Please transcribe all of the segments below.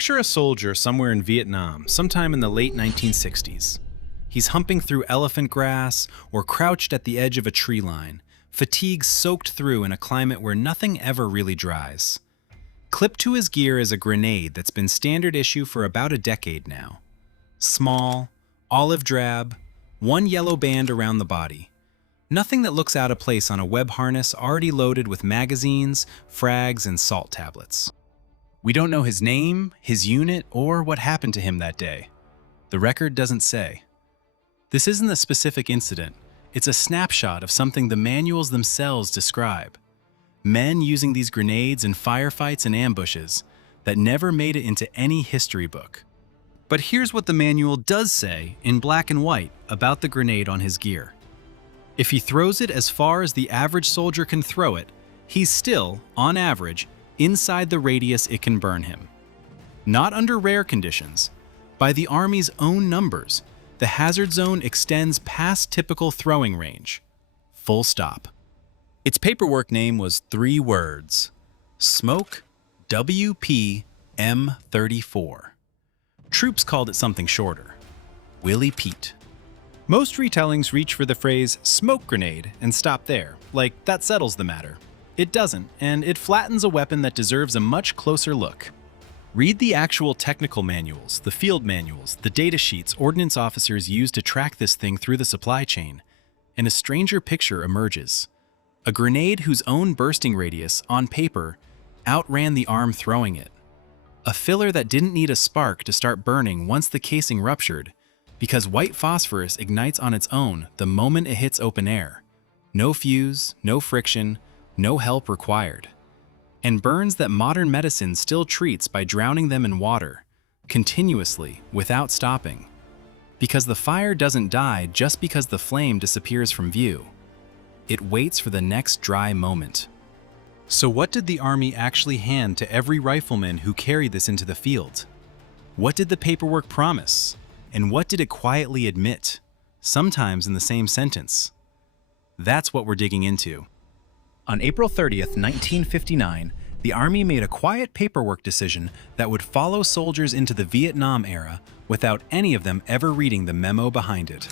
Picture a soldier somewhere in Vietnam, sometime in the late 1960s. He's humping through elephant grass or crouched at the edge of a tree line, fatigue soaked through in a climate where nothing ever really dries. Clipped to his gear is a grenade that's been standard issue for about a decade now. Small, olive drab, one yellow band around the body. Nothing that looks out of place on a web harness already loaded with magazines, frags, and salt tablets. We don't know his name, his unit, or what happened to him that day. The record doesn't say. This isn't a specific incident. It's a snapshot of something the manuals themselves describe. Men using these grenades in firefights and ambushes that never made it into any history book. But here's what the manual does say in black and white about the grenade on his gear. If he throws it as far as the average soldier can throw it, he's still, on average, inside the radius it can burn him. Not under rare conditions. By the Army's own numbers, the hazard zone extends past typical throwing range. Full stop. Its paperwork name was 3 words: Smoke WP M34. Troops called it something shorter: Willie Pete. Most retellings reach for the phrase smoke grenade and stop there, like that settles the matter. It doesn't, and it flattens a weapon that deserves a much closer look. Read the actual technical manuals, the field manuals, the data sheets ordnance officers use to track this thing through the supply chain, and a stranger picture emerges. A grenade whose own bursting radius, on paper, outran the arm throwing it. A filler that didn't need a spark to start burning once the casing ruptured, because white phosphorus ignites on its own the moment it hits open air. No fuse, no friction, no help required. And burns that modern medicine still treats by drowning them in water, continuously, without stopping. Because the fire doesn't die just because the flame disappears from view. It waits for the next dry moment. So what did the Army actually hand to every rifleman who carried this into the field? What did the paperwork promise? And what did it quietly admit, sometimes in the same sentence? That's what we're digging into. On April 30th, 1959, the Army made a quiet paperwork decision that would follow soldiers into the Vietnam era without any of them ever reading the memo behind it.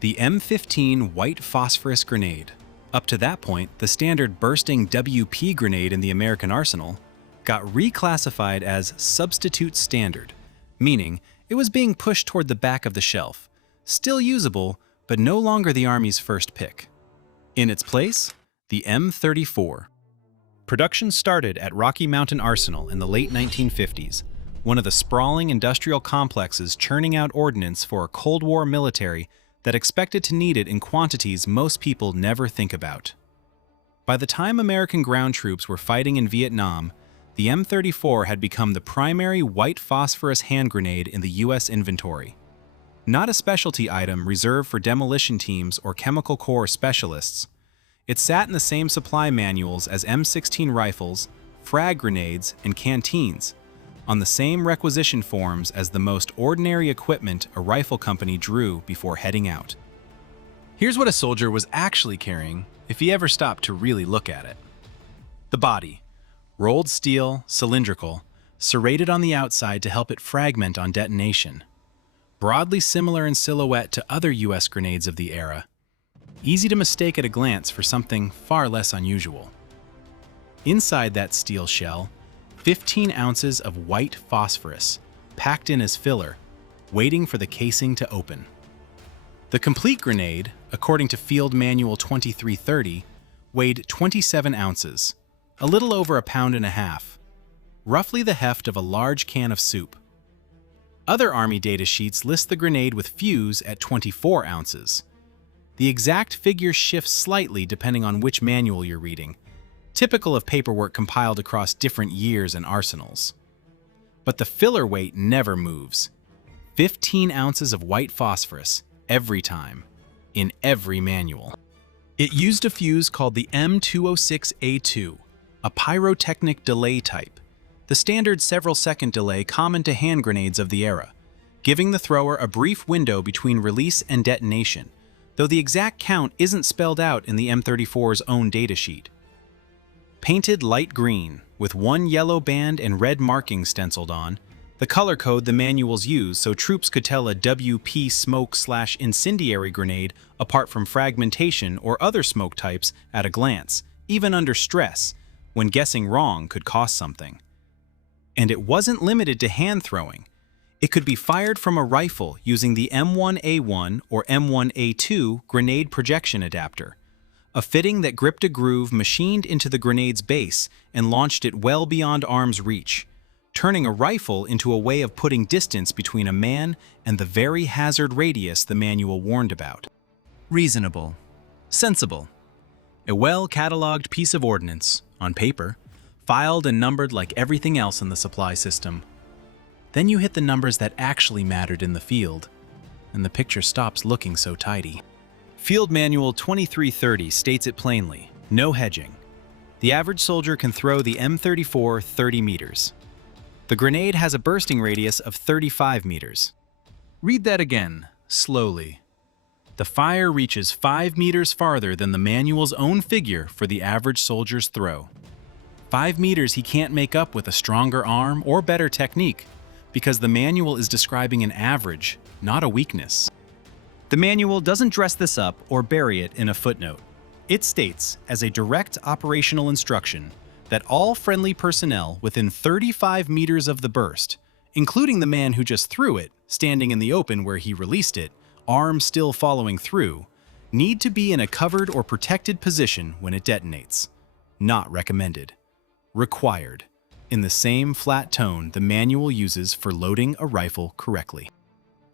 The M15 white phosphorus grenade, up to that point the standard bursting WP grenade in the American arsenal, got reclassified as substitute standard, meaning it was being pushed toward the back of the shelf, still usable, but no longer the Army's first pick. In its place, the M34. Production started at Rocky Mountain Arsenal in the late 1950s, one of the sprawling industrial complexes churning out ordnance for a Cold War military that expected to need it in quantities most people never think about. By the time American ground troops were fighting in Vietnam, the M34 had become the primary white phosphorus hand grenade in the U.S. inventory. Not a specialty item reserved for demolition teams or chemical corps specialists, it sat in the same supply manuals as M16 rifles, frag grenades, and canteens, on the same requisition forms as the most ordinary equipment a rifle company drew before heading out. Here's what a soldier was actually carrying if he ever stopped to really look at it. The body, rolled steel, cylindrical, serrated on the outside to help it fragment on detonation. Broadly similar in silhouette to other U.S. grenades of the era, easy to mistake at a glance for something far less unusual. Inside that steel shell, 15 ounces of white phosphorus, packed in as filler, waiting for the casing to open. The complete grenade, according to Field Manual 2330, weighed 27 ounces, a little over 1.5 pounds, roughly the heft of a large can of soup. Other Army data sheets list the grenade with fuse at 24 ounces. The exact figure shifts slightly depending on which manual you're reading, typical of paperwork compiled across different years and arsenals. But the filler weight never moves. 15 ounces of white phosphorus, every time, in every manual. It used a fuse called the M206A2, a pyrotechnic delay type, the standard several-second delay common to hand grenades of the era, giving the thrower a brief window between release and detonation, though the exact count isn't spelled out in the M34's own datasheet. Painted light green, with one yellow band and red marking stenciled on, The color code the manuals use so troops could tell a WP smoke/incendiary grenade apart from fragmentation or other smoke types at a glance, even under stress, when guessing wrong could cost something. And it wasn't limited to hand throwing. It could be fired from a rifle using the M1A1 or M1A2 grenade projection adapter, a fitting that gripped a groove machined into the grenade's base and launched it well beyond arm's reach, turning a rifle into a way of putting distance between a man and the very hazard radius the manual warned about. Reasonable. Sensible. A well-cataloged piece of ordnance, on paper, filed and numbered like everything else in the supply system. Then you hit the numbers that actually mattered in the field, and the picture stops looking so tidy. Field Manual 2330 states it plainly, no hedging. The average soldier can throw the M34 30 meters. The grenade has a bursting radius of 35 meters. Read that again, slowly. The fire reaches 5 meters farther than the manual's own figure for the average soldier's throw. 5 meters he can't make up with a stronger arm or better technique, because the manual is describing an average, not a weakness. The manual doesn't dress this up or bury it in a footnote. It states, as a direct operational instruction, that all friendly personnel within 35 meters of the burst, including the man who just threw it, standing in the open where he released it, arm still following through, need to be in a covered or protected position when it detonates. Not recommended. Required, in the same flat tone the manual uses for loading a rifle correctly.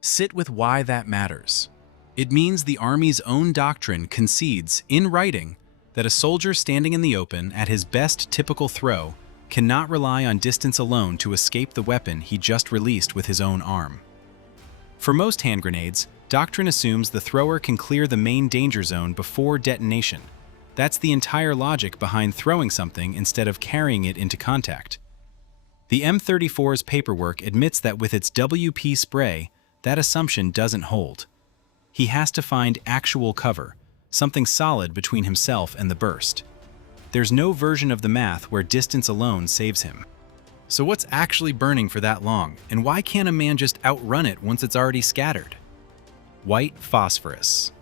Sit with why that matters. It means the Army's own doctrine concedes, in writing, that a soldier standing in the open at his best typical throw cannot rely on distance alone to escape the weapon he just released with his own arm. For most hand grenades, doctrine assumes the thrower can clear the main danger zone before detonation. That's the entire logic behind throwing something instead of carrying it into contact. The M34's paperwork admits that with its WP spray, that assumption doesn't hold. He has to find actual cover, something solid between himself and the burst. There's no version of the math where distance alone saves him. So what's actually burning for that long, and why can't a man just outrun it once it's already scattered? White phosphorus.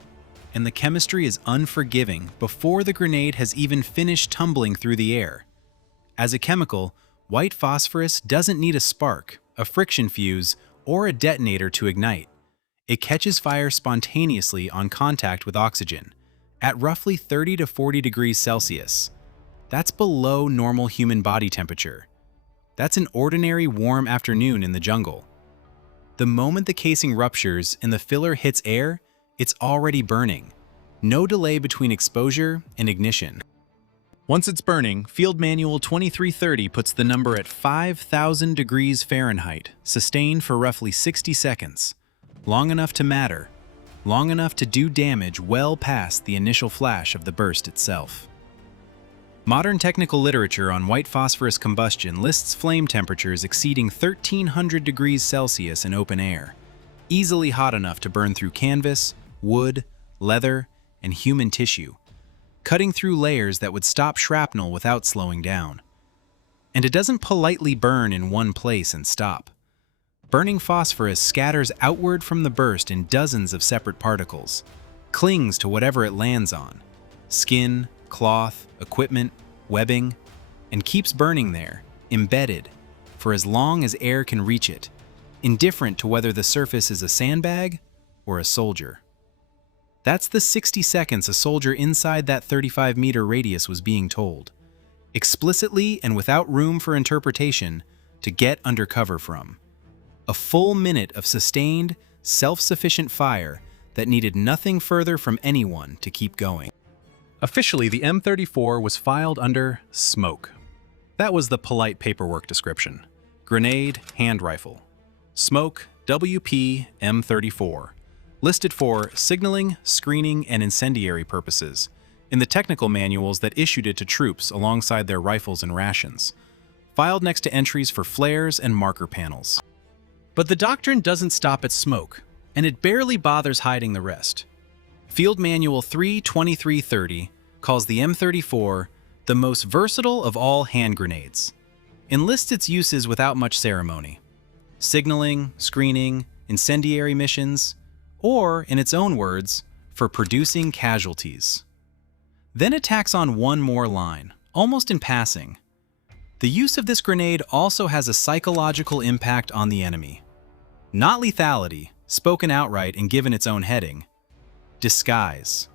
And the chemistry is unforgiving before the grenade has even finished tumbling through the air. As a chemical, white phosphorus doesn't need a spark, a friction fuse, or a detonator to ignite. It catches fire spontaneously on contact with oxygen, at roughly 30 to 40 degrees Celsius. That's below normal human body temperature. That's an ordinary warm afternoon in the jungle. The moment the casing ruptures and the filler hits air, it's already burning. No delay between exposure and ignition. Once it's burning, Field Manual 2330 puts the number at 5,000 degrees Fahrenheit, sustained for roughly 60 seconds. Long enough to matter, long enough to do damage well past the initial flash of the burst itself. Modern technical literature on white phosphorus combustion lists flame temperatures exceeding 1,300 degrees Celsius in open air, easily hot enough to burn through canvas, wood, leather, and human tissue, cutting through layers that would stop shrapnel without slowing down. And it doesn't politely burn in one place and stop. Burning phosphorus scatters outward from the burst in dozens of separate particles, clings to whatever it lands on, skin, cloth, equipment, webbing, and keeps burning there, embedded, for as long as air can reach it, indifferent to whether the surface is a sandbag or a soldier. That's the 60 seconds a soldier inside that 35-meter radius was being told, explicitly and without room for interpretation, to get under cover from. A full minute of sustained, self-sufficient fire that needed nothing further from anyone to keep going. Officially, the M34 was filed under smoke. That was the polite paperwork description. Grenade, hand rifle. Smoke, WP, M34. Listed for signaling, screening, and incendiary purposes in the technical manuals that issued it to troops alongside their rifles and rations. Filed next to entries for flares and marker panels. But the doctrine doesn't stop at smoke, and it barely bothers hiding the rest. Field Manual 32330 calls the M34 the most versatile of all hand grenades, and lists its uses without much ceremony. signaling, screening, incendiary missions, or, in its own words, for producing casualties. Then it tacks on one more line, almost in passing. The use of this grenade also has a psychological impact on the enemy. Not lethality, spoken outright and given its own heading. Disguise.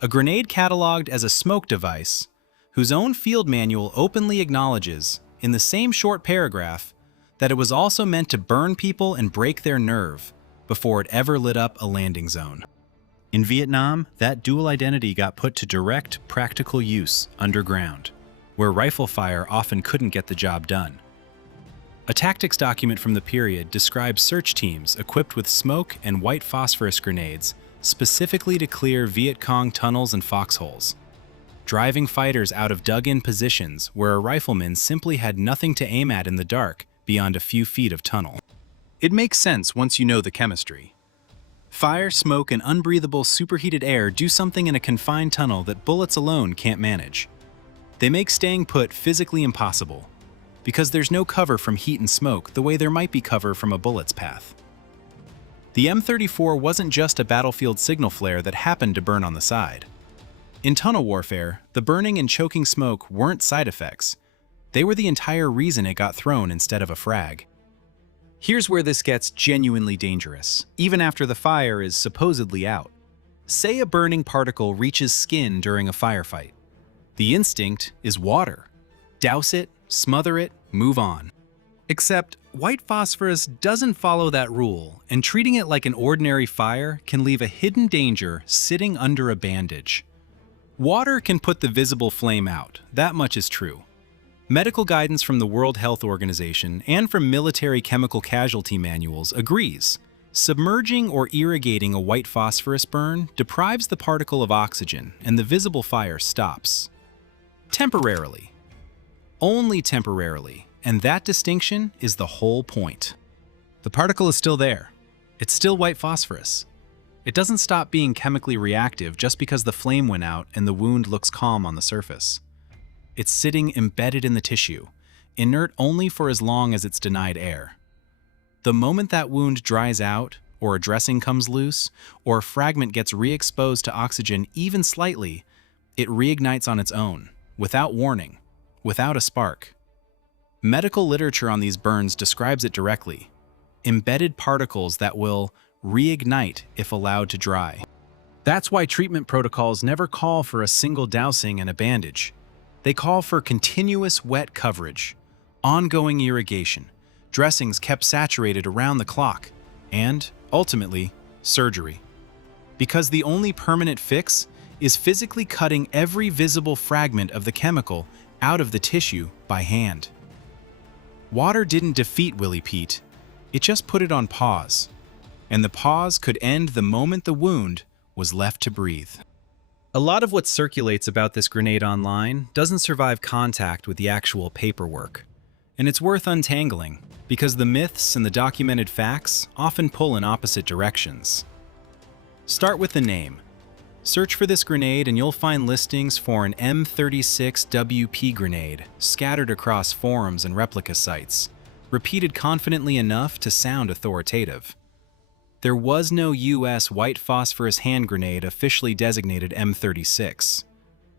A grenade cataloged as a smoke device, whose own field manual openly acknowledges, in the same short paragraph, that it was also meant to burn people and break their nerve before it ever lit up a landing zone. In Vietnam, that dual identity got put to direct, practical use underground, where rifle fire often couldn't get the job done. A tactics document from the period describes search teams equipped with smoke and white phosphorus grenades specifically to clear Viet Cong tunnels and foxholes, driving fighters out of dug-in positions where a rifleman simply had nothing to aim at in the dark beyond a few feet of tunnel. It makes sense once you know the chemistry. Fire, smoke, and unbreathable superheated air do something in a confined tunnel that bullets alone can't manage. They make staying put physically impossible, because there's no cover from heat and smoke the way there might be cover from a bullet's path. The M34 wasn't just a battlefield signal flare that happened to burn on the side. In tunnel warfare, the burning and choking smoke weren't side effects. They were the entire reason it got thrown instead of a frag. Here's where this gets genuinely dangerous, even after the fire is supposedly out. Say a burning particle reaches skin during a firefight. The instinct is water. Douse it, smother it, move on. Except, white phosphorus doesn't follow that rule, and treating it like an ordinary fire can leave a hidden danger sitting under a bandage. Water can put the visible flame out, that much is true. Medical guidance from the World Health Organization and from military chemical casualty manuals agrees. Submerging or irrigating a white phosphorus burn deprives the particle of oxygen and the visible fire stops. Temporarily. Only temporarily, and that distinction is the whole point. The particle is still there. It's still white phosphorus. It doesn't stop being chemically reactive just because the flame went out and the wound looks calm on the surface. It's sitting embedded in the tissue, inert only for as long as it's denied air. The moment that wound dries out, or a dressing comes loose, or a fragment gets re-exposed to oxygen even slightly, it reignites on its own, without warning, without a spark. Medical literature on these burns describes it directly: embedded particles that will reignite if allowed to dry. That's why treatment protocols never call for a single dousing and a bandage. They call for continuous wet coverage, ongoing irrigation, dressings kept saturated around the clock, and, ultimately, surgery. Because the only permanent fix is physically cutting every visible fragment of the chemical out of the tissue by hand. Water didn't defeat Willie Pete, it just put it on pause. And the pause could end the moment the wound was left to breathe. A lot of what circulates about this grenade online doesn't survive contact with the actual paperwork. And it's worth untangling, because the myths and the documented facts often pull in opposite directions. Start with the name. Search for this grenade and you'll find listings for an M36 WP grenade scattered across forums and replica sites, repeated confidently enough to sound authoritative. There was no U.S. white phosphorus hand grenade officially designated M36.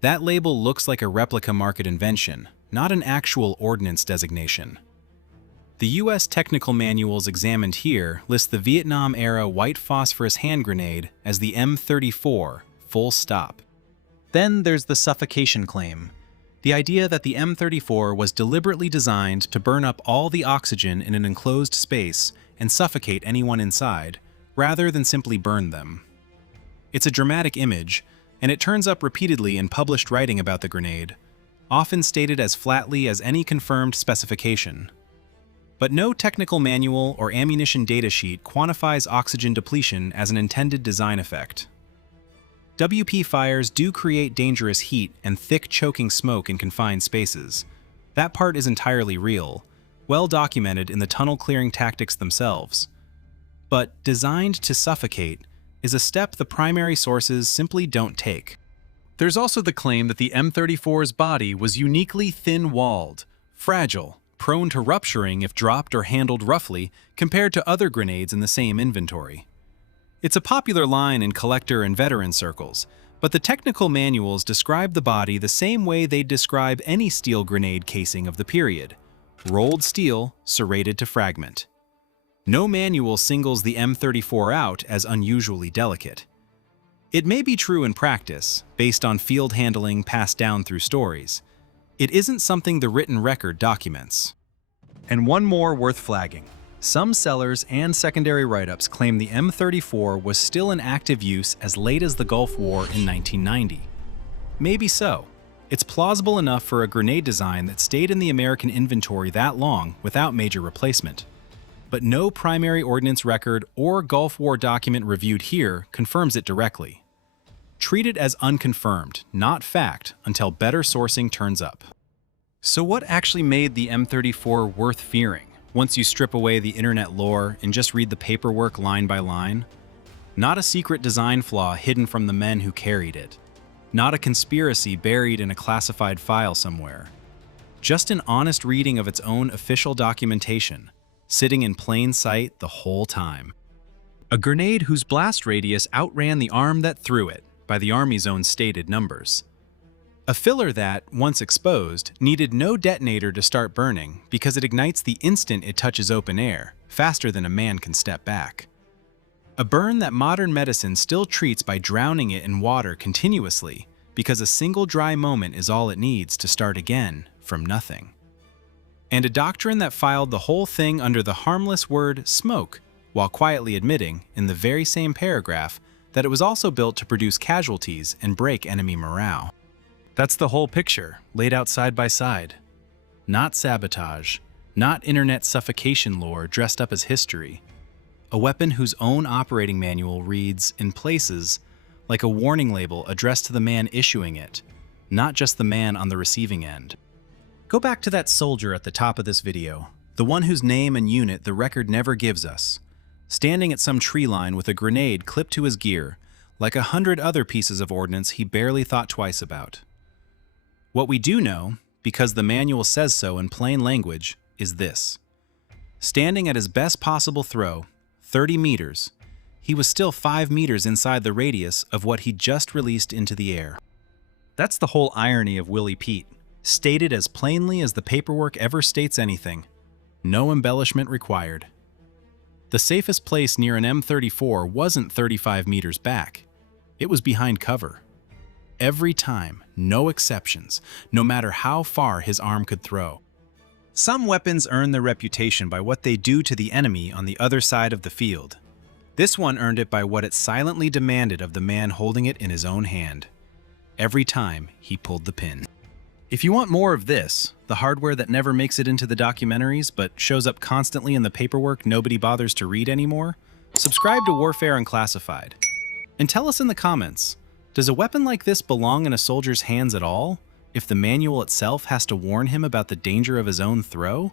That label looks like a replica market invention, not an actual ordnance designation. The U.S. technical manuals examined here list the Vietnam-era white phosphorus hand grenade as the M34, full stop. Then there's the suffocation claim, the idea that the M34 was deliberately designed to burn up all the oxygen in an enclosed space and suffocate anyone inside, rather than simply burn them. It's a dramatic image, and it turns up repeatedly in published writing about the grenade, often stated as flatly as any confirmed specification. But no technical manual or ammunition datasheet quantifies oxygen depletion as an intended design effect. WP fires do create dangerous heat and thick choking smoke in confined spaces. That part is entirely real, well documented in the tunnel clearing tactics themselves. But designed to suffocate is a step the primary sources simply don't take. There's also the claim that the M34's body was uniquely thin-walled, fragile, prone to rupturing if dropped or handled roughly compared to other grenades in the same inventory. It's a popular line in collector and veteran circles, but the technical manuals describe the body the same way they'd describe any steel grenade casing of the period: rolled steel, serrated to fragment. No manual singles the M34 out as unusually delicate. It may be true in practice, based on field handling passed down through stories. It isn't something the written record documents. And one more worth flagging. Some sellers and secondary write-ups claim the M34 was still in active use as late as the Gulf War in 1990. Maybe so. It's plausible enough for a grenade design that stayed in the American inventory that long without major replacement. But no primary ordnance record or Gulf War document reviewed here confirms it directly. Treat it as unconfirmed, not fact, until better sourcing turns up. So what actually made the M34 worth fearing, once you strip away the internet lore and just read the paperwork line by line? Not a secret design flaw hidden from the men who carried it. Not a conspiracy buried in a classified file somewhere. Just an honest reading of its own official documentation, sitting in plain sight the whole time. A grenade whose blast radius outran the arm that threw it, by the Army's own stated numbers. A filler that, once exposed, needed no detonator to start burning because it ignites the instant it touches open air, faster than a man can step back. A burn that modern medicine still treats by drowning it in water continuously because a single dry moment is all it needs to start again from nothing. And a doctrine that filed the whole thing under the harmless word smoke, while quietly admitting, in the very same paragraph, that it was also built to produce casualties and break enemy morale. That's the whole picture, laid out side by side. Not sabotage, not internet suffocation lore dressed up as history. A weapon whose own operating manual reads, in places, like a warning label addressed to the man issuing it, not just the man on the receiving end. Go back to that soldier at the top of this video, the one whose name and unit the record never gives us, standing at some tree line with a grenade clipped to his gear, like 100 other pieces of ordnance he barely thought twice about. What we do know, because the manual says so in plain language, is this. Standing at his best possible throw, 30 meters, he was still 5 meters inside the radius of what he'd just released into the air. That's the whole irony of Willie Pete, stated as plainly as the paperwork ever states anything. No embellishment required. The safest place near an M34 wasn't 35 meters back. It was behind cover. Every time, no exceptions, no matter how far his arm could throw. Some weapons earn their reputation by what they do to the enemy on the other side of the field. This one earned it by what it silently demanded of the man holding it in his own hand. Every time he pulled the pin. If you want more of this, the hardware that never makes it into the documentaries but shows up constantly in the paperwork nobody bothers to read anymore, subscribe to Warfare Unclassified. And tell us in the comments, does a weapon like this belong in a soldier's hands at all, if the manual itself has to warn him about the danger of his own throw?